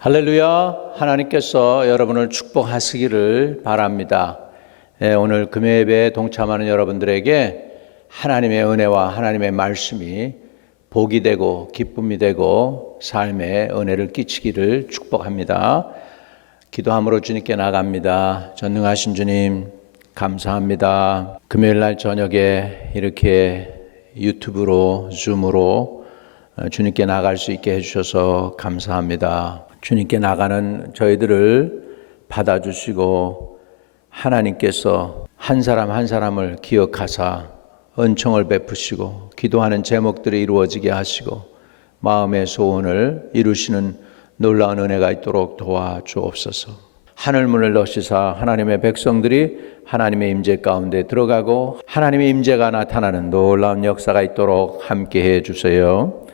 할렐루야. 하나님께서 여러분을 축복하시기를 바랍니다. 오늘 금요 예배에 동참하는 여러분들에게 하나님의 은혜와 하나님의 말씀이 복이 되고 기쁨이 되고 삶의 은혜를 끼치기를 축복합니다. 기도함으로 주님께 나갑니다. 전능하신 주님 감사합니다. 금요일 날 저녁에 이렇게 유튜브로 줌으로 주님께 나갈 수 있게 해주셔서 감사합니다. 주님께 나가는 저희들을 받아주시고 하나님께서 한 사람 한 사람을 기억하사 은총을 베푸시고 기도하는 제목들이 이루어지게 하시고 마음의 소원을 이루시는 놀라운 은혜가 있도록 도와주옵소서. 하늘문을 여시사 하나님의 백성들이 하나님의 임재 가운데 들어가고 하나님의 임재가 나타나는 놀라운 역사가 있도록 함께해 주세요.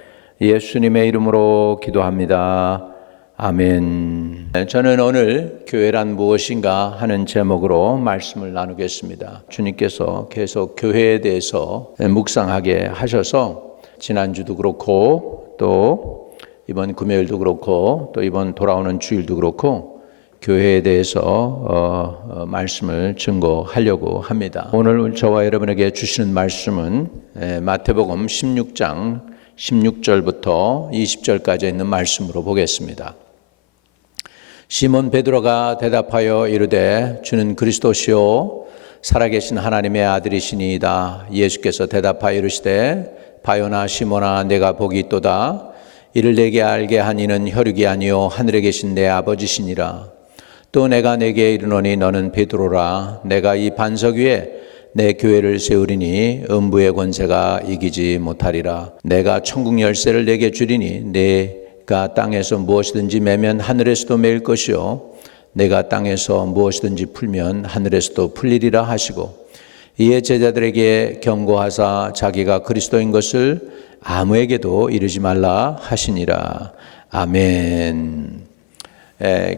예수님의 이름으로 기도합니다. 아멘. 저는 오늘 교회란 무엇인가 하는 제목으로 말씀을 나누겠습니다. 주님께서 계속 교회에 대해서 묵상하게 하셔서 지난주도 그렇고 또 이번 금요일도 그렇고 또 이번 돌아오는 주일도 그렇고 교회에 대해서 말씀을 증거하려고 합니다. 오늘 저와 여러분에게 주시는 말씀은 마태복음 16장 16절부터 20절까지 있는 말씀으로 보겠습니다. 시몬 베드로가 대답하여 이르되 주는 그리스도시요 살아계신 하나님의 아들이시니이다. 예수께서 대답하여 이르시되 바요나 시몬아 내가 복이 있도다. 이를 내게 알게 한 이는 혈육이 아니요 하늘에 계신 내 아버지시니라. 또 내가 내게 이르노니 너는 베드로라. 내가 이 반석 위에 내 교회를 세우리니 음부의 권세가 이기지 못하리라. 내가 천국 열쇠를 내게 주리니 내가 땅에서 무엇이든지 매면 하늘에서도 매일 것이요 내가 땅에서 무엇이든지 풀면 하늘에서도 풀리리라 하시고 이에 제자들에게 경고하사 자기가 그리스도인 것을 아무에게도 이르지 말라 하시니라. 아멘.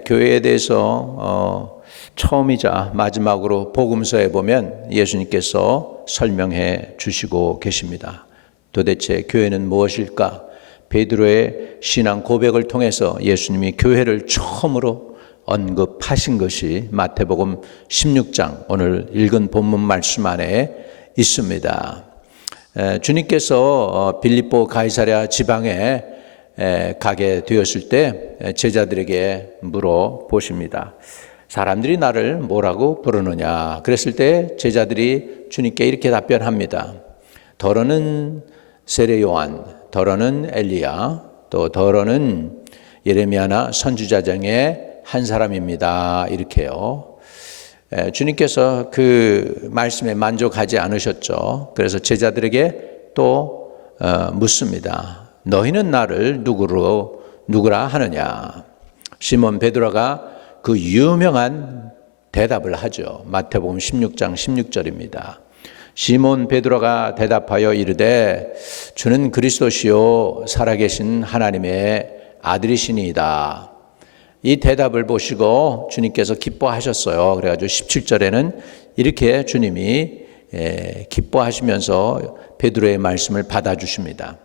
교회에 대해서 처음이자 마지막으로 복음서에 보면 예수님께서 설명해 주시고 계십니다. 도대체 교회는 무엇일까? 베드로의 신앙 고백을 통해서 예수님이 교회를 처음으로 언급하신 것이 마태복음 16장 오늘 읽은 본문 말씀 안에 있습니다. 주님께서 빌립보 가이사랴 지방에 가게 되었을 때 제자들에게 물어보십니다. 사람들이 나를 뭐라고 부르느냐? 그랬을 때 제자들이 주님께 이렇게 답변합니다. 더러는 세례 요한, 더러는 엘리야, 또 더러는 예레미야나 선지자 중에 한 사람입니다. 이렇게요. 주님께서 그 말씀에 만족하지 않으셨죠. 그래서 제자들에게 또 묻습니다. 너희는 나를 누구라 하느냐? 시몬 베드로가 그 유명한 대답을 하죠. 마태복음 16장 16절입니다. 시몬 베드로가 대답하여 이르되 주는 그리스도시요 살아계신 하나님의 아들이시니이다. 이 대답을 보시고 주님께서 기뻐하셨어요. 그래가지고 17절에는 이렇게 주님이 기뻐하시면서 베드로의 말씀을 받아주십니다.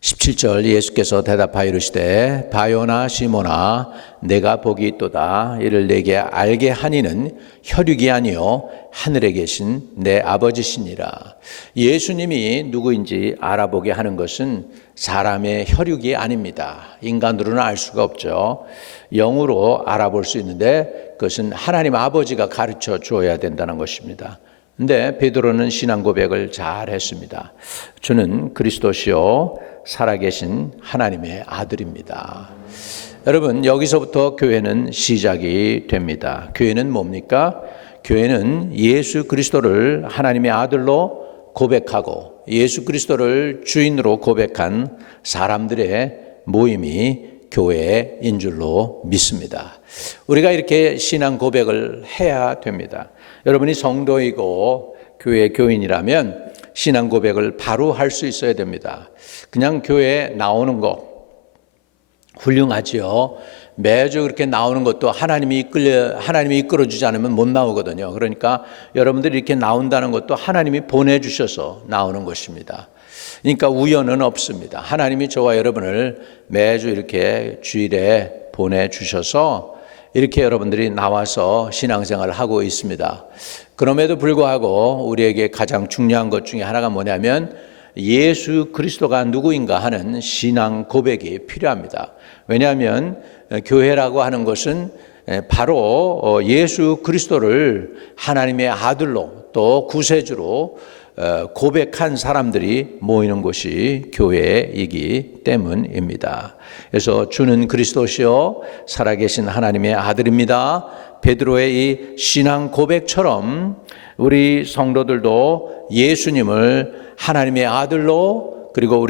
17절 예수께서 대답하여 이르시되 바요나 시몬아 내가 복이 있도다. 이를 내게 알게 하니는 혈육이 아니요 하늘에 계신 내 아버지시니라. 예수님이 누구인지 알아보게 하는 것은 사람의 혈육이 아닙니다. 인간으로는 알 수가 없죠. 영으로 알아볼 수 있는데 그것은 하나님 아버지가 가르쳐 주어야 된다는 것입니다. 근데 베드로는 신앙 고백을 잘 했습니다. 주는 그리스도시요 살아계신 하나님의 아들입니다. 여러분 여기서부터 교회는 시작이 됩니다. 교회는 뭡니까? 교회는 예수 그리스도를 하나님의 아들로 고백하고 예수 그리스도를 주인으로 고백한 사람들의 모임이 교회인 줄로 믿습니다. 우리가 이렇게 신앙 고백을 해야 됩니다. 여러분이 성도이고 교회 교인이라면 신앙 고백을 바로 할 수 있어야 됩니다. 그냥 교회에 나오는 거 훌륭하지요. 매주 그렇게 나오는 것도 하나님이 이끌어주지 않으면 못 나오거든요. 그러니까 여러분들이 이렇게 나온다는 것도 하나님이 보내주셔서 나오는 것입니다. 그러니까 우연은 없습니다. 하나님이 저와 여러분을 매주 이렇게 주일에 보내주셔서 이렇게 여러분들이 나와서 신앙생활을 하고 있습니다. 그럼에도 불구하고 우리에게 가장 중요한 것 중에 하나가 뭐냐면 예수 그리스도가 누구인가 하는 신앙 고백이 필요합니다. 왜냐하면 교회라고 하는 것은 바로 예수 그리스도를 하나님의 아들로 또 구세주로 고백한 사람들이 모이는 곳이 교회이기 때문입니다. 그래서 주는 그리스도시요 살아계신 하나님의 아들입니다. 베드로의 이 신앙 고백처럼 우리 성도들도 예수님을 하나님의 아들로 그리고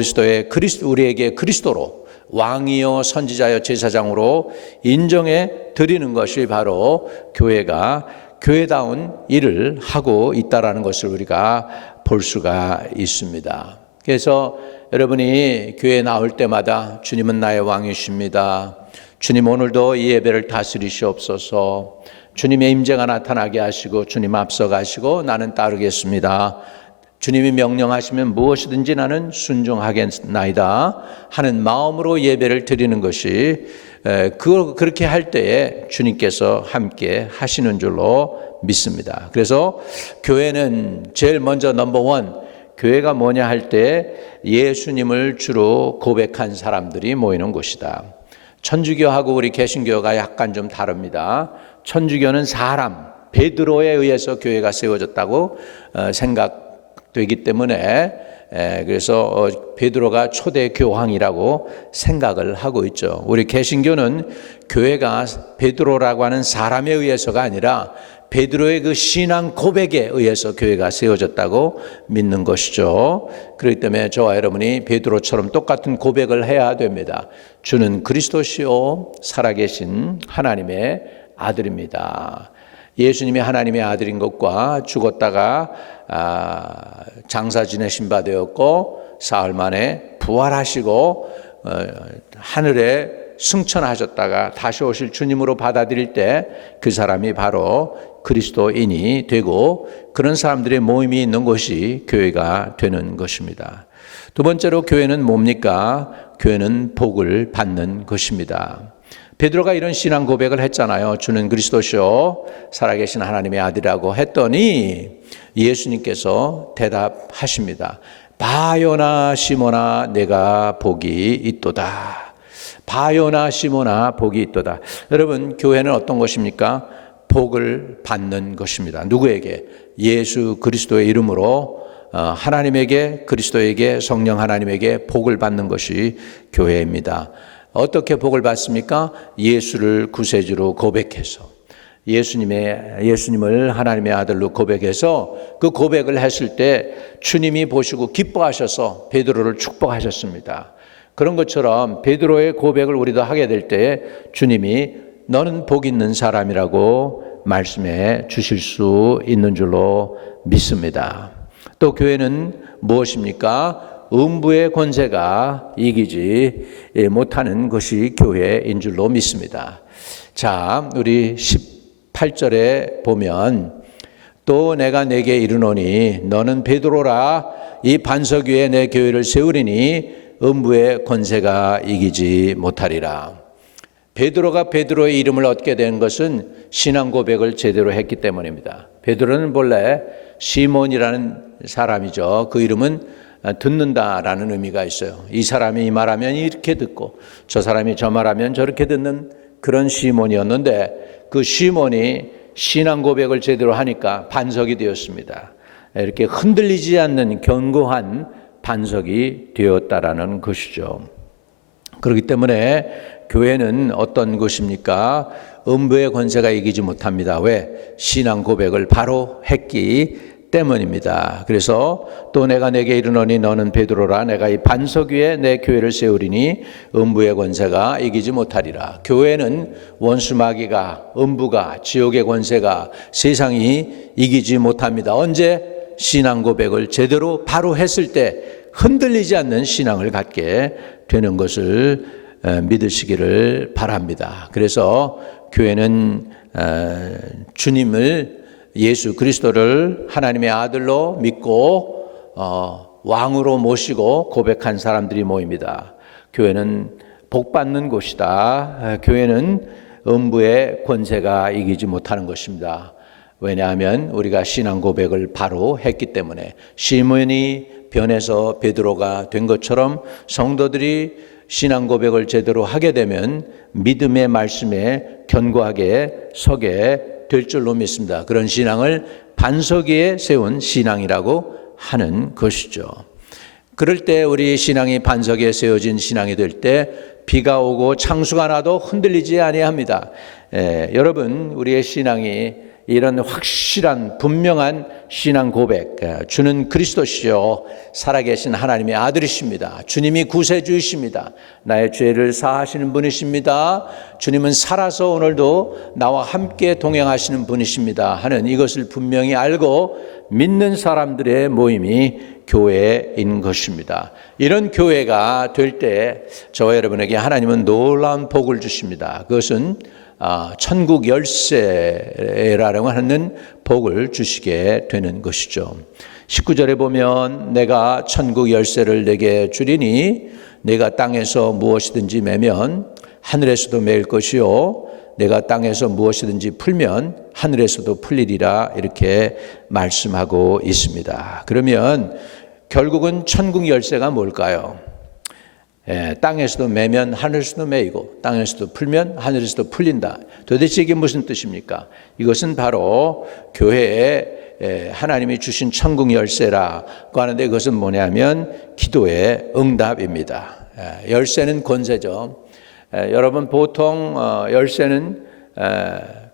우리에게 그리스도로 왕이요 선지자요 제사장으로 인정해 드리는 것이 바로 교회가 교회다운 일을 하고 있다라는 것을 우리가 볼 수가 있습니다. 그래서 여러분이 교회에 나올 때마다 주님은 나의 왕이십니다. 주님 오늘도 이 예배를 다스리시옵소서. 주님의 임재가 나타나게 하시고 주님 앞서가시고 나는 따르겠습니다. 주님이 명령하시면 무엇이든지 나는 순종하겠나이다 하는 마음으로 예배를 드리는 것이 그렇게 할 때에 주님께서 함께 하시는 줄로 믿습니다. 그래서 교회는 제일 먼저 넘버원, 교회가 뭐냐 할 때 예수님을 주로 고백한 사람들이 모이는 곳이다. 천주교하고 우리 개신교가 약간 좀 다릅니다. 천주교는 사람, 베드로에 의해서 교회가 세워졌다고 생각되기 때문에 그래서 베드로가 초대 교황이라고 생각을 하고 있죠. 우리 개신교는 교회가 베드로라고 하는 사람에 의해서가 아니라 베드로의 그 신앙 고백에 의해서 교회가 세워졌다고 믿는 것이죠. 그렇기 때문에 저와 여러분이 베드로처럼 똑같은 고백을 해야 됩니다. 주는 그리스도시요 살아계신 하나님의 아들입니다. 예수님이 하나님의 아들인 것과 죽었다가 장사 지내신 바 되었고 사흘 만에 부활하시고 하늘에 승천하셨다가 다시 오실 주님으로 받아들일 때 그 사람이 바로 그리스도인이 되고 그런 사람들의 모임이 있는 곳이 교회가 되는 것입니다. 두 번째로 교회는 뭡니까? 교회는 복을 받는 것입니다. 베드로가 이런 신앙 고백을 했잖아요. 주는 그리스도시요 살아계신 하나님의 아들이라고 했더니 예수님께서 대답하십니다. 바요나 시몬아 내가 복이 있도다. 바요나 시몬아 복이 있도다. 여러분 교회는 어떤 것입니까? 복을 받는 것입니다. 누구에게? 예수 그리스도의 이름으로 하나님에게 그리스도에게 성령 하나님에게 복을 받는 것이 교회입니다. 어떻게 복을 받습니까? 예수를 구세주로 고백해서 예수님을 하나님의 아들로 고백해서 그 고백을 했을 때 주님이 보시고 기뻐하셔서 베드로를 축복하셨습니다. 그런 것처럼 베드로의 고백을 우리도 하게 될 때 주님이 너는 복 있는 사람이라고 말씀해 주실 수 있는 줄로 믿습니다. 또 교회는 무엇입니까? 음부의 권세가 이기지 못하는 것이 교회인 줄로 믿습니다. 자, 우리 18절에 보면 또 내가 내게 이르노니 너는 베드로라 이 반석 위에 내 교회를 세우리니 음부의 권세가 이기지 못하리라. 베드로가 베드로의 이름을 얻게 된 것은 신앙 고백을 제대로 했기 때문입니다. 베드로는 본래 시몬이라는 사람이죠. 그 이름은 듣는다라는 의미가 있어요. 이 사람이 이 말하면 이렇게 듣고 저 사람이 저 말하면 저렇게 듣는 그런 시몬이었는데 그 시몬이 신앙 고백을 제대로 하니까 반석이 되었습니다. 이렇게 흔들리지 않는 견고한 반석이 되었다라는 것이죠. 그렇기 때문에 교회는 어떤 것입니까? 음부의 권세가 이기지 못합니다. 왜? 신앙 고백을 바로 했기 때문입니다. 그래서 또 내가 내게 이르노니 너는 베드로라 내가 이 반석 위에 내 교회를 세우리니 음부의 권세가 이기지 못하리라. 교회는 원수 마귀가 음부가 지옥의 권세가 세상이 이기지 못합니다. 언제? 신앙 고백을 제대로 바로 했을 때 흔들리지 않는 신앙을 갖게 되는 것을 믿으시기를 바랍니다. 그래서 교회는 주님을 예수 그리스도를 하나님의 아들로 믿고 왕으로 모시고 고백한 사람들이 모입니다. 교회는 복받는 곳이다. 교회는 음부의 권세가 이기지 못하는 것입니다. 왜냐하면 우리가 신앙 고백을 바로 했기 때문에 시몬이 변해서 베드로가 된 것처럼 성도들이 신앙 고백을 제대로 하게 되면 믿음의 말씀에 견고하게 서게 될 줄로 믿습니다. 그런 신앙을 반석 위에 세운 신앙이라고 하는 것이죠. 그럴 때 우리 신앙이 반석 위에 세워진 신앙이 될 때 비가 오고 창수가 나도 흔들리지 아니합니다. 여러분, 우리의 신앙이 이런 확실한 분명한 신앙 고백, 주는 그리스도시요 살아계신 하나님의 아들이십니다. 주님이 구세주이십니다. 나의 죄를 사하시는 분이십니다. 주님은 살아서 오늘도 나와 함께 동행하시는 분이십니다 하는 이것을 분명히 알고 믿는 사람들의 모임이 교회인 것입니다. 이런 교회가 될 때 저와 여러분에게 하나님은 놀라운 복을 주십니다. 그것은 천국 열쇠라고 하는 복을 주시게 되는 것이죠. 19절에 보면 내가 천국 열쇠를 내게 주리니 내가 땅에서 무엇이든지 매면 하늘에서도 매일 것이요 내가 땅에서 무엇이든지 풀면 하늘에서도 풀리리라 이렇게 말씀하고 있습니다. 그러면 결국은 천국 열쇠가 뭘까요? 땅에서도 매면 하늘에서도 매이고 땅에서도 풀면 하늘에서도 풀린다. 도대체 이게 무슨 뜻입니까? 이것은 바로 교회에 하나님이 주신 천국 열쇠라고 하는데 그것은 뭐냐면 기도의 응답입니다. 열쇠는 권세죠. 여러분 보통 열쇠는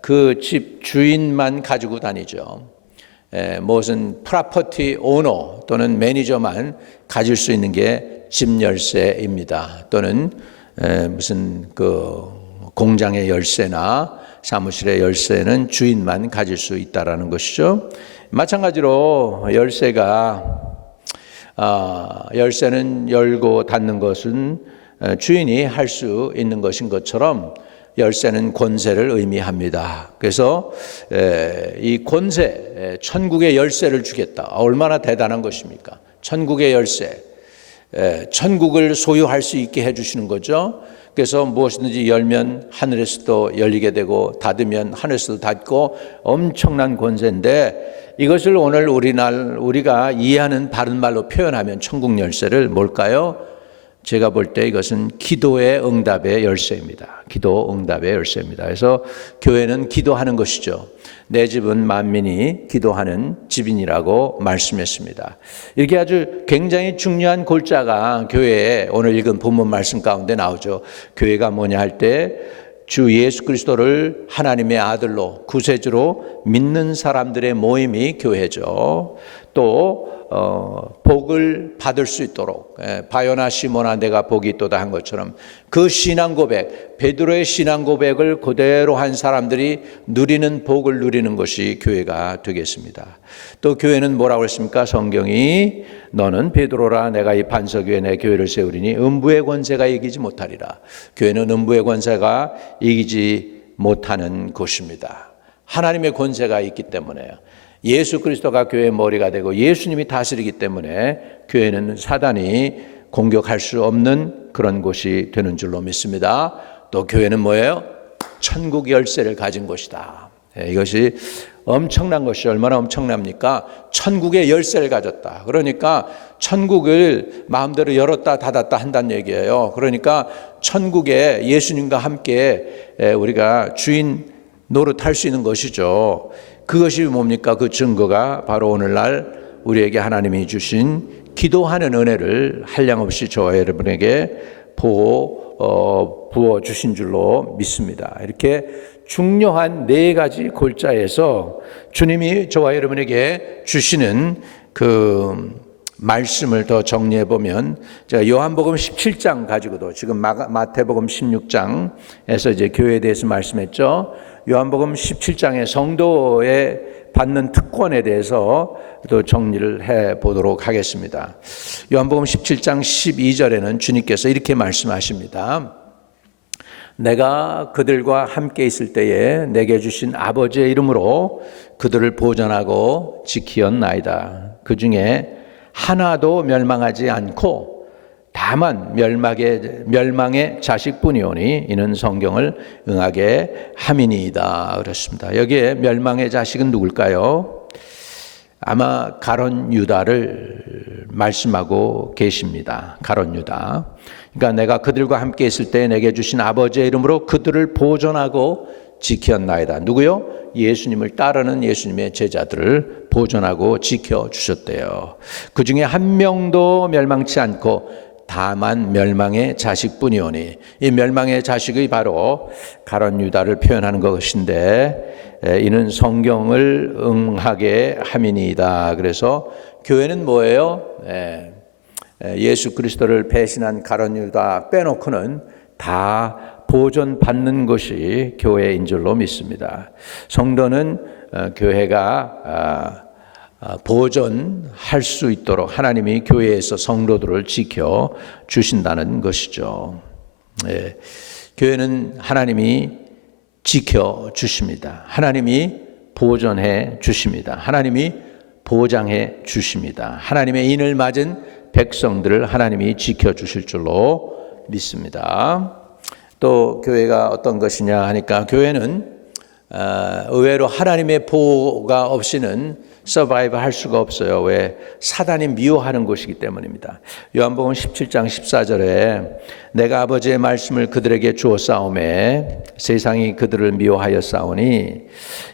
그 집 주인만 가지고 다니죠. 무슨 프로퍼티 오너 또는 매니저만 가질 수 있는 게 집 열쇠입니다. 또는 무슨 그 공장의 열쇠나 사무실의 열쇠는 주인만 가질 수 있다라는 것이죠. 마찬가지로 열쇠는 열고 닫는 것은 주인이 할 수 있는 것인 것처럼 열쇠는 권세를 의미합니다. 그래서 이 권세, 천국의 열쇠를 주겠다. 얼마나 대단한 것입니까? 천국의 열쇠, 천국을 소유할 수 있게 해주시는 거죠. 그래서 무엇이든지 열면 하늘에서도 열리게 되고 닫으면 하늘에서도 닫고 엄청난 권세인데 이것을 오늘 우리가 이해하는 바른 말로 표현하면 천국 열쇠를 뭘까요? 제가 볼 때 이것은 기도의 응답의 열쇠입니다. 기도 응답의 열쇠입니다. 그래서 교회는 기도하는 것이죠. 내 집은 만민이 기도하는 집이라고 말씀했습니다. 이렇게 아주 굉장히 중요한 골자가 교회에 오늘 읽은 본문 말씀 가운데 나오죠. 교회가 뭐냐 할 때 주 예수 그리스도를 하나님의 아들로 구세주로 믿는 사람들의 모임이 교회죠. 또 복을 받을 수 있도록 바요나 시모나 내가 복이 있도다 한 것처럼 그 신앙 고백, 베드로의 신앙 고백을 그대로 한 사람들이 누리는 복을 누리는 것이 교회가 되겠습니다. 또 교회는 뭐라고 했습니까? 성경이 너는 베드로라 내가 이 반석 위에 내 교회를 세우리니 음부의 권세가 이기지 못하리라. 교회는 음부의 권세가 이기지 못하는 곳입니다. 하나님의 권세가 있기 때문에요. 예수 그리스도가 교회의 머리가 되고 예수님이 다스리기 때문에 교회는 사단이 공격할 수 없는 그런 곳이 되는 줄로 믿습니다. 또 교회는 뭐예요? 천국 열쇠를 가진 곳이다. 이것이 엄청난 것이 얼마나 엄청납니까? 천국의 열쇠를 가졌다. 그러니까 천국을 마음대로 열었다 닫았다 한다는 얘기예요. 그러니까 천국에 예수님과 함께 우리가 주인 노릇할 수 있는 것이죠. 그것이 뭡니까? 그 증거가 바로 오늘날 우리에게 하나님이 주신 기도하는 은혜를 한량없이 저와 여러분에게 부어 주신 줄로 믿습니다. 이렇게 중요한 네 가지 골자에서 주님이 저와 여러분에게 주시는 그 말씀을 더 정리해 보면 제가 요한복음 17장 가지고도 지금 마태복음 16장에서 이제 교회에 대해서 말씀했죠. 요한복음 17장의 성도의 받는 특권에 대해서 또 정리를 해 보도록 하겠습니다. 요한복음 17장 12절에는 주님께서 이렇게 말씀하십니다. 내가 그들과 함께 있을 때에 내게 주신 아버지의 이름으로 그들을 보존하고 지키었나이다. 그 중에 하나도 멸망하지 않고 다만 멸망의 자식뿐이오니 이는 성경을 응하게 함이니이다 그렇습니다. 여기에 멸망의 자식은 누굴까요? 아마 가룟 유다를 말씀하고 계십니다. 가룟 유다. 그러니까 내가 그들과 함께 있을 때 내게 주신 아버지의 이름으로 그들을 보존하고 지켰나이다. 누구요? 예수님을 따르는 예수님의 제자들을 보존하고 지켜주셨대요. 그 중에 한 명도 멸망치 않고 다만 멸망의 자식뿐이오니 이 멸망의 자식이 바로 가룟 유다를 표현하는 것인데 이는 성경을 응하게 함이니이다. 그래서 교회는 뭐예요? 예수 그리스도를 배신한 가룟 유다 빼놓고는 다 보존받는 것이 교회인 줄로 믿습니다. 성도는 교회가 보존할 수 있도록 하나님이 교회에서 성도들을 지켜 주신다는 것이죠. 교회는 하나님이 지켜 주십니다. 하나님이 보존해 주십니다. 하나님이 보장해 주십니다. 하나님의 인을 맞은 백성들을 하나님이 지켜 주실 줄로 믿습니다. 또 교회가 어떤 것이냐 하니까 교회는 의외로 하나님의 보호가 없이는 서바이브 할 수가 없어요. 왜? 사단이 미워하는 것이기 때문입니다. 요한복음 17장 14절에 내가 아버지의 말씀을 그들에게 주었사오매 세상이 그들을 미워하여 싸우니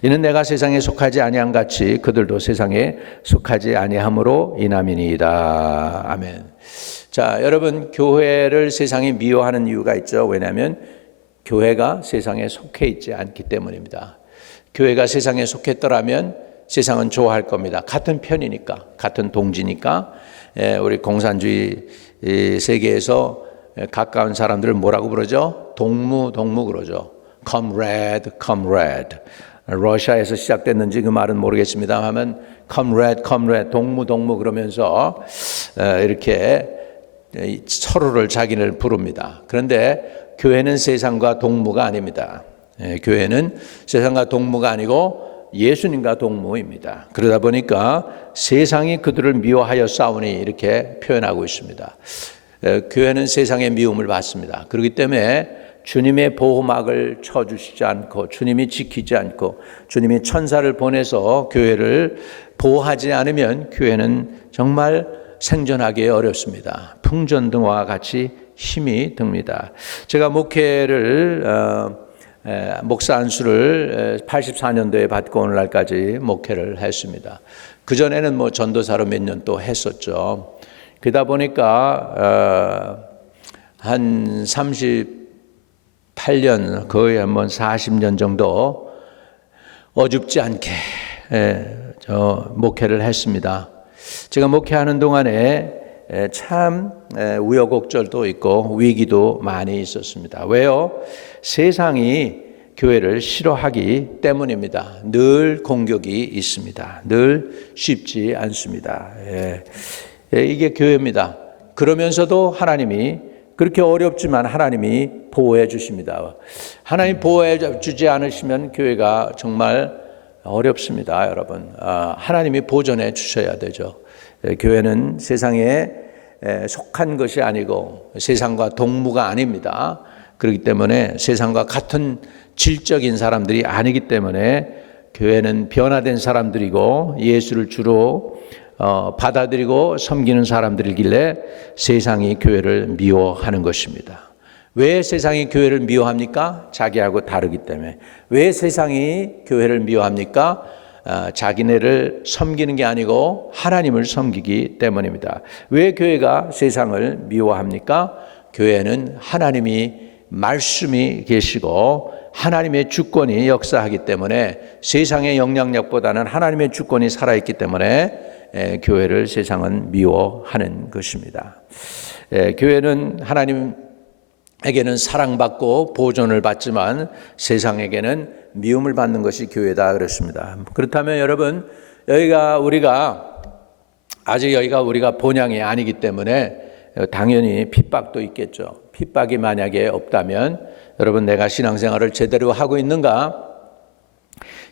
이는 내가 세상에 속하지 아니한 같이 그들도 세상에 속하지 아니함으로 인함이니이다. 아멘. 자, 여러분 교회를 세상이 미워하는 이유가 있죠. 왜냐하면 교회가 세상에 속해 있지 않기 때문입니다. 교회가 세상에 속했더라면 세상은 좋아할 겁니다. 같은 편이니까, 같은 동지니까. 우리 공산주의 세계에서 가까운 사람들을 뭐라고 부르죠? 동무 그러죠. comrade. 러시아에서 시작됐는지 그 말은 모르겠습니다. 하면 comrade, 동무 그러면서 이렇게 서로를 자기를 부릅니다. 그런데 교회는 세상과 동무가 아닙니다. 교회는 세상과 동무가 아니고 예수님과 동무입니다. 그러다 보니까 세상이 그들을 미워하여 싸우니 이렇게 표현하고 있습니다. 교회는 세상의 미움을 받습니다. 그렇기 때문에 주님의 보호막을 쳐주시지 않고 주님이 지키지 않고 주님이 천사를 보내서 교회를 보호하지 않으면 교회는 정말 생존하기 어렵습니다. 풍전등화와 같이 힘이 듭니다. 제가 목회를 목사 안수를 84년도에 받고 오늘날까지 목회를 했습니다. 그전에는 전도사로 몇 년 또 했었죠. 그러다 보니까 한 38년 거의 한번 40년 정도 어줍지 않게 목회를 했습니다. 제가 목회하는 동안에 참 우여곡절도 있고 위기도 많이 있었습니다. 왜요? 세상이 교회를 싫어하기 때문입니다. 늘 공격이 있습니다. 늘 쉽지 않습니다. 이게 교회입니다. 그러면서도 하나님이 그렇게 어렵지만 하나님이 보호해 주십니다. 하나님 보호해 주지 않으시면 교회가 정말 어렵습니다, 여러분. 하나님이 보존해 주셔야 되죠. 교회는 세상에 속한 것이 아니고 세상과 동무가 아닙니다. 그렇기 때문에 세상과 같은 질적인 사람들이 아니기 때문에 교회는 변화된 사람들이고 예수를 주로 받아들이고 섬기는 사람들이길래 세상이 교회를 미워하는 것입니다. 왜 세상이 교회를 미워합니까? 자기하고 다르기 때문에. 왜 세상이 교회를 미워합니까? 자기네를 섬기는 게 아니고 하나님을 섬기기 때문입니다. 왜 교회가 세상을 미워합니까? 교회는 하나님이 말씀이 계시고 하나님의 주권이 역사하기 때문에 세상의 영향력보다는 하나님의 주권이 살아있기 때문에 교회를 세상은 미워하는 것입니다. 교회는 하나님에게는 사랑받고 보존을 받지만 세상에게는 미움을 받는 것이 교회다 그랬습니다. 그렇다면 여러분 아직 여기가 우리가 본향이 아니기 때문에 당연히 핍박도 있겠죠. 핍박이 만약에 없다면 여러분 내가 신앙생활을 제대로 하고 있는가?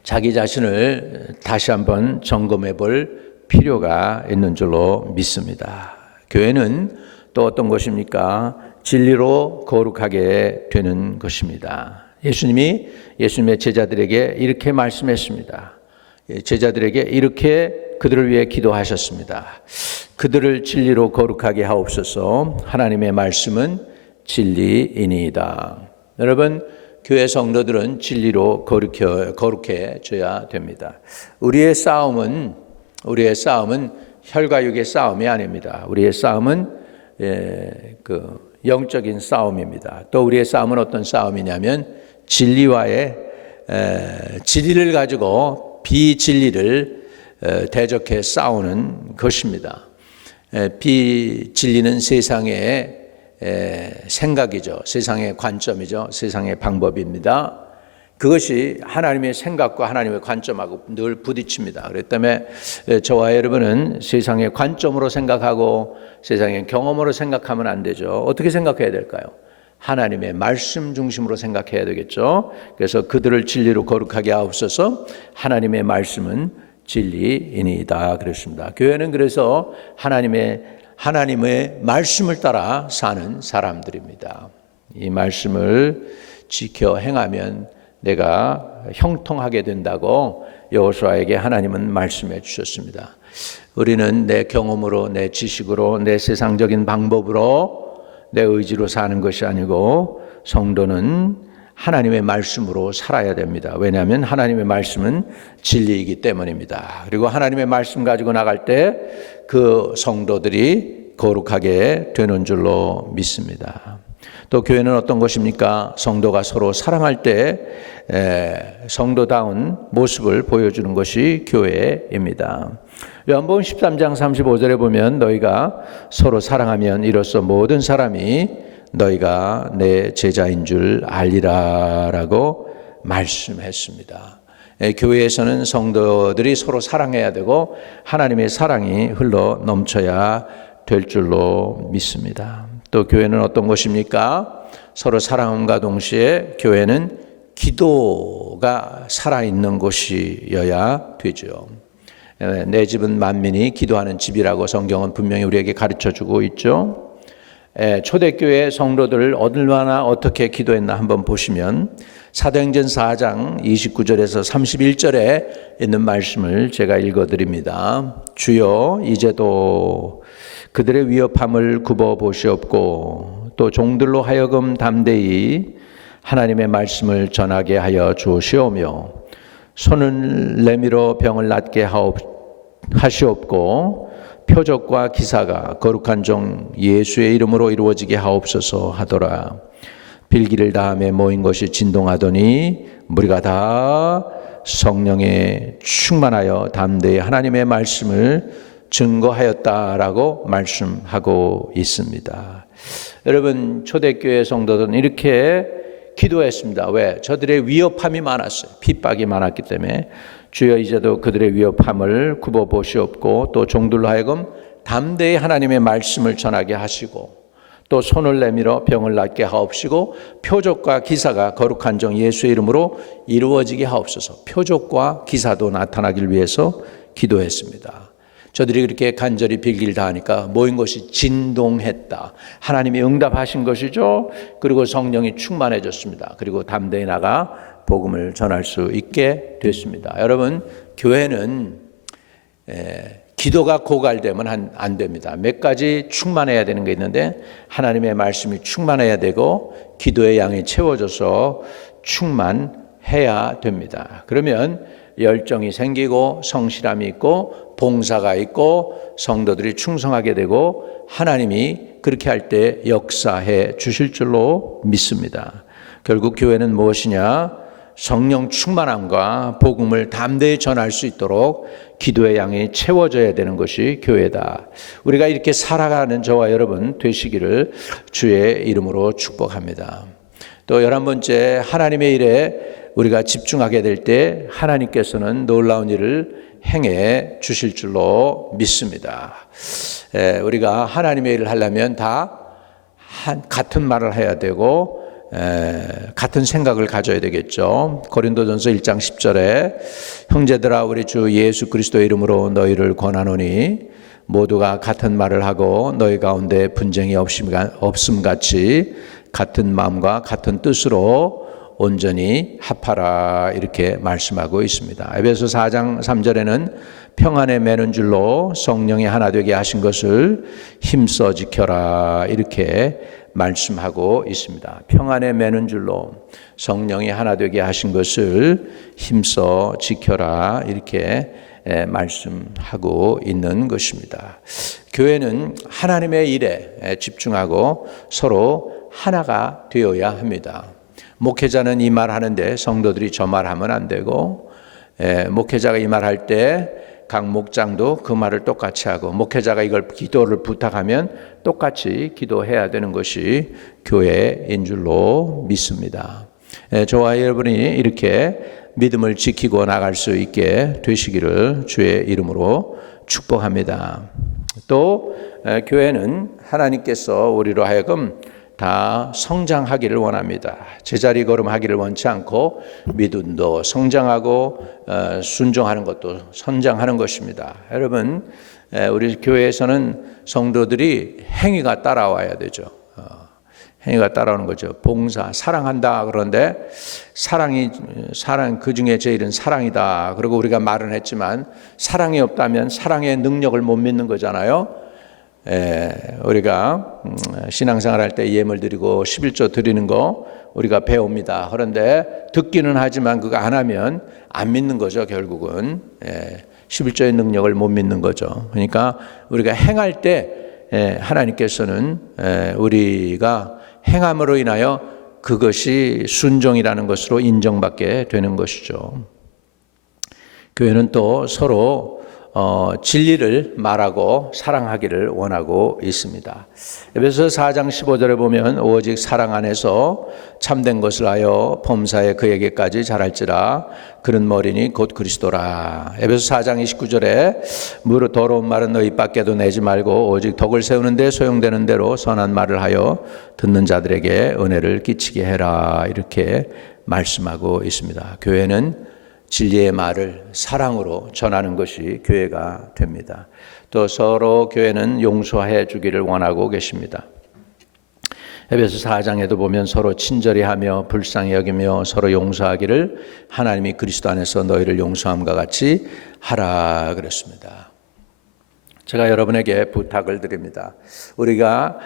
자기 자신을 다시 한번 점검해 볼 필요가 있는 줄로 믿습니다. 교회는 또 어떤 것입니까? 진리로 거룩하게 되는 것입니다. 예수님이 예수님의 제자들에게 이렇게 말씀했습니다. 제자들에게 이렇게 그들을 위해 기도하셨습니다. 그들을 진리로 거룩하게 하옵소서. 하나님의 말씀은 진리이니이다. 여러분, 교회 성도들은 진리로 거룩해져야 됩니다. 우리의 싸움은 혈과 육의 싸움이 아닙니다. 우리의 싸움은 영적인 싸움입니다. 또 우리의 싸움은 어떤 싸움이냐면 진리와의 진리를 가지고 비진리를 대적해 싸우는 것입니다. 비진리는 세상의 생각이죠. 세상의 관점이죠. 세상의 방법입니다. 그것이 하나님의 생각과 하나님의 관점하고 늘 부딪힙니다. 그렇기 때문에 저와 여러분은 세상의 관점으로 생각하고 세상의 경험으로 생각하면 안 되죠. 어떻게 생각해야 될까요? 하나님의 말씀 중심으로 생각해야 되겠죠. 그래서 그들을 진리로 거룩하게 하옵소서. 하나님의 말씀은 진리이니이다 그랬습니다. 교회는 그래서 하나님의 말씀을 따라 사는 사람들입니다. 이 말씀을 지켜 행하면 내가 형통하게 된다고 여호수아에게 하나님은 말씀해 주셨습니다. 우리는 내 경험으로, 내 지식으로, 내 세상적인 방법으로, 내 의지로 사는 것이 아니고 성도는 하나님의 말씀으로 살아야 됩니다. 왜냐하면 하나님의 말씀은 진리이기 때문입니다. 그리고 하나님의 말씀 가지고 나갈 때 그 성도들이 거룩하게 되는 줄로 믿습니다. 또 교회는 어떤 것입니까? 성도가 서로 사랑할 때 성도다운 모습을 보여주는 것이 교회입니다. 요한복음 13장 35절에 보면 너희가 서로 사랑하면 이로써 모든 사람이 너희가 내 제자인 줄 알리라라고 말씀했습니다. 교회에서는 성도들이 서로 사랑해야 되고 하나님의 사랑이 흘러 넘쳐야 될 줄로 믿습니다. 또 교회는 어떤 것입니까? 서로 사랑함과 동시에 교회는 기도가 살아있는 곳이어야 되죠. 내 집은 만민이 기도하는 집이라고 성경은 분명히 우리에게 가르쳐주고 있죠. 초대교회 성도들 얼마나 어떻게 기도했나 한번 보시면 사도행전 4장 29절에서 31절에 있는 말씀을 제가 읽어드립니다. 주여 이제도 그들의 위협함을 굽어보시옵고 또 종들로 하여금 담대히 하나님의 말씀을 전하게 하여 주시오며 손을 내밀어 병을 낫게 하시옵고 표적과 기사가 거룩한 종 예수의 이름으로 이루어지게 하옵소서 하더라. 빌기를 다함에 모인 것이 진동하더니 무리가 다 성령에 충만하여 담대히 하나님의 말씀을 증거하였다라고 말씀하고 있습니다. 여러분, 초대교회 성도들은 이렇게 기도했습니다. 왜? 저들의 위협함이 많았어요. 핍박이 많았기 때문에 주여 이제도 그들의 위협함을 굽어보시옵고 또 종들로 하여금 담대히 하나님의 말씀을 전하게 하시고 또 손을 내밀어 병을 낫게 하옵시고 표적과 기사가 거룩한 종 예수의 이름으로 이루어지게 하옵소서. 표적과 기사도 나타나길 위해서 기도했습니다. 저들이 그렇게 간절히 빌기를 다하니까 모인 것이 진동했다. 하나님이 응답하신 것이죠. 그리고 성령이 충만해졌습니다. 그리고 담대히 나가 복음을 전할 수 있게 됐습니다. 여러분, 교회는 기도가 고갈되면 안 됩니다. 몇 가지 충만해야 되는 게 있는데 하나님의 말씀이 충만해야 되고 기도의 양이 채워져서 충만해야 됩니다. 그러면 열정이 생기고 성실함이 있고 봉사가 있고 성도들이 충성하게 되고 하나님이 그렇게 할 때 역사해 주실 줄로 믿습니다. 결국 교회는 무엇이냐? 성령 충만함과 복음을 담대히 전할 수 있도록 기도의 양이 채워져야 되는 것이 교회다. 우리가 이렇게 살아가는 저와 여러분 되시기를 주의 이름으로 축복합니다. 또 11번째, 하나님의 일에 우리가 집중하게 될 때 하나님께서는 놀라운 일을 행해 주실 줄로 믿습니다. 우리가 하나님의 일을 하려면 다 같은 말을 해야 되고 같은 생각을 가져야 되겠죠. 고린도전서 1장 10절에 형제들아 우리 주 예수 그리스도의 이름으로 너희를 권하노니 모두가 같은 말을 하고 너희 가운데 분쟁이 없음 같이 같은 마음과 같은 뜻으로 온전히 합하라 이렇게 말씀하고 있습니다. 에베소 4장 3절에는 평안에 매는 줄로 성령이 하나 되게 하신 것을 힘써 지켜라 이렇게 말씀하고 있습니다. 평안에 매는 줄로 성령이 하나 되게 하신 것을 힘써 지켜라 이렇게 말씀하고 있는 것입니다. 교회는 하나님의 일에 집중하고 서로 하나가 되어야 합니다. 목회자는 이 말 하는데 성도들이 저 말 하면 안 되고, 목회자가 이 말 할 때 각 목장도 그 말을 똑같이 하고, 목회자가 이걸 기도를 부탁하면 똑같이 기도해야 되는 것이 교회인 줄로 믿습니다. 저와 여러분이 이렇게 믿음을 지키고 나갈 수 있게 되시기를 주의 이름으로 축복합니다. 또 교회는 하나님께서 우리로 하여금 다 성장하기를 원합니다. 제자리 걸음하기를 원치 않고 믿음도 성장하고 순종하는 것도 성장하는 것입니다. 여러분, 우리 교회에서는 성도들이 행위가 따라와야 되죠. 행위가 따라오는 거죠. 봉사, 사랑한다 그런데 사랑 그 중에 제일은 사랑이다. 그리고 우리가 말은 했지만 사랑이 없다면 사랑의 능력을 못 믿는 거잖아요. 우리가 신앙생활 할 때 예물 드리고 11조 드리는 거 우리가 배웁니다. 그런데 듣기는 하지만 그거 안 하면 안 믿는 거죠. 결국은 11조의 능력을 못 믿는 거죠. 그러니까 우리가 행할 때 하나님께서는 우리가 행함으로 인하여 그것이 순종이라는 것으로 인정받게 되는 것이죠. 교회는 또 서로 진리를 말하고 사랑하기를 원하고 있습니다. 에베소 4장 15절에 보면 오직 사랑 안에서 참된 것을 하여 범사에 그에게까지 자랄지라 그는 머리니 곧 그리스도라. 에베소 4장 29절에 무릇 더러운 말은 너희 밖에도 내지 말고 오직 덕을 세우는 데 소용되는 대로 선한 말을 하여 듣는 자들에게 은혜를 끼치게 해라 이렇게 말씀하고 있습니다. 교회는 진리의 말을 사랑으로 전하는 것이 교회가 됩니다. 또 서로 교회는 용서해 주기를 원하고 계십니다. 에베소 4장에도 보면 서로 친절히 하며 불쌍히 여기며 서로 용서하기를 하나님이 그리스도 안에서 너희를 용서함과 같이 하라 그랬습니다. 제가 여러분에게 부탁을 드립니다. 우리가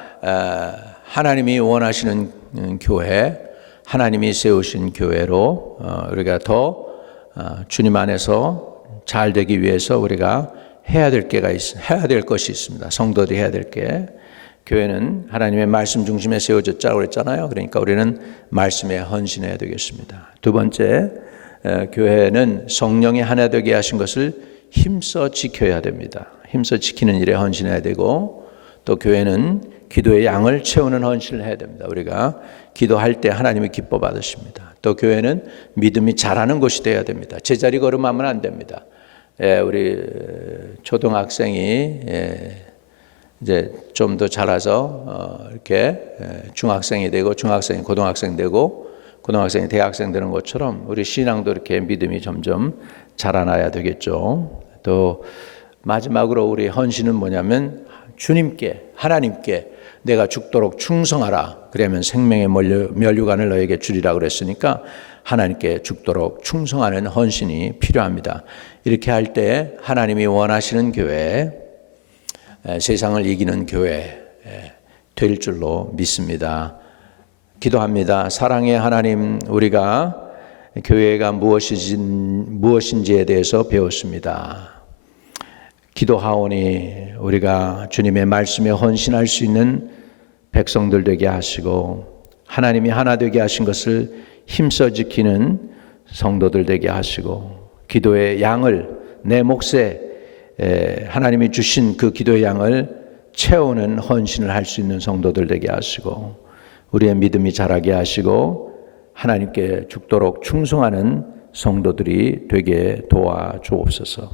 하나님이 원하시는 교회, 하나님이 세우신 교회로 우리가 더 주님 안에서 잘 되기 위해서 우리가 해야 될 것이 있습니다. 성도들이 해야 될 게, 교회는 하나님의 말씀 중심에 세워졌다고 그랬잖아요. 그러니까 우리는 말씀에 헌신해야 되겠습니다. 두 번째, 교회는 성령이 하나 되게 하신 것을 힘써 지켜야 됩니다. 힘써 지키는 일에 헌신해야 되고, 또 교회는 기도의 양을 채우는 헌신을 해야 됩니다. 우리가 기도할 때 하나님이 기뻐 받으십니다. 또 교회는 믿음이 자라는 곳이 되어야 됩니다. 제자리 걸음하면 안 됩니다. 우리 초등학생이 이제 좀 더 자라서 이렇게 중학생이 되고, 중학생이 고등학생 되고, 고등학생이 대학생 되는 것처럼 우리 신앙도 이렇게 믿음이 점점 자라나야 되겠죠. 또 마지막으로 우리 헌신은 뭐냐면 주님께, 하나님께 내가 죽도록 충성하라. 그러면 생명의 면류관을 너에게 주리라 그랬으니까 하나님께 죽도록 충성하는 헌신이 필요합니다. 이렇게 할 때 하나님이 원하시는 교회, 세상을 이기는 교회 될 줄로 믿습니다. 기도합니다. 사랑의 하나님, 우리가 교회가 무엇인지에 대해서 배웠습니다. 기도하오니 우리가 주님의 말씀에 헌신할 수 있는 백성들 되게 하시고, 하나님이 하나 되게 하신 것을 힘써 지키는 성도들 되게 하시고, 기도의 양을 내 몫에 하나님이 주신 그 기도의 양을 채우는 헌신을 할 수 있는 성도들 되게 하시고, 우리의 믿음이 자라게 하시고 하나님께 죽도록 충성하는 성도들이 되게 도와주옵소서.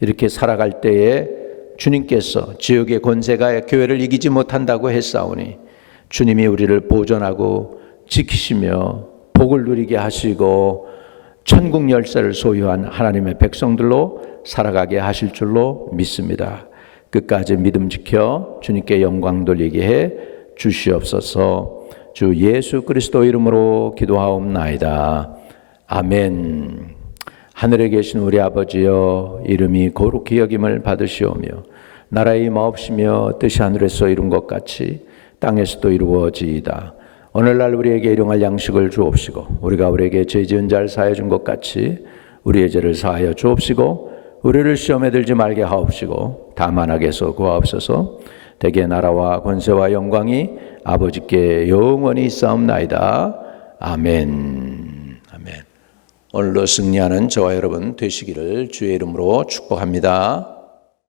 이렇게 살아갈 때에 주님께서 지옥의 권세가 교회를 이기지 못한다고 했사오니 주님이 우리를 보존하고 지키시며 복을 누리게 하시고 천국 열쇠를 소유한 하나님의 백성들로 살아가게 하실 줄로 믿습니다. 끝까지 믿음 지켜 주님께 영광 돌리게 해 주시옵소서. 주 예수 그리스도 이름으로 기도하옵나이다. 아멘. 하늘에 계신 우리 아버지여, 이름이 거룩히 여김을 받으시오며 나라의 임하옵시며 뜻이 하늘에서 이룬 것 같이 땅에서도 이루어지이다. 오늘날 우리에게 일용할 양식을 주옵시고 우리가 우리에게 죄 지은 자를 사하여 준 것 같이 우리의 죄를 사하여 주옵시고 우리를 시험에 들지 말게 하옵시고 다만 악에서 구하옵소서. 대개 나라와 권세와 영광이 아버지께 영원히 있사옵나이다. 아멘. 아멘. 오늘도 승리하는 저와 여러분 되시기를 주의 이름으로 축복합니다.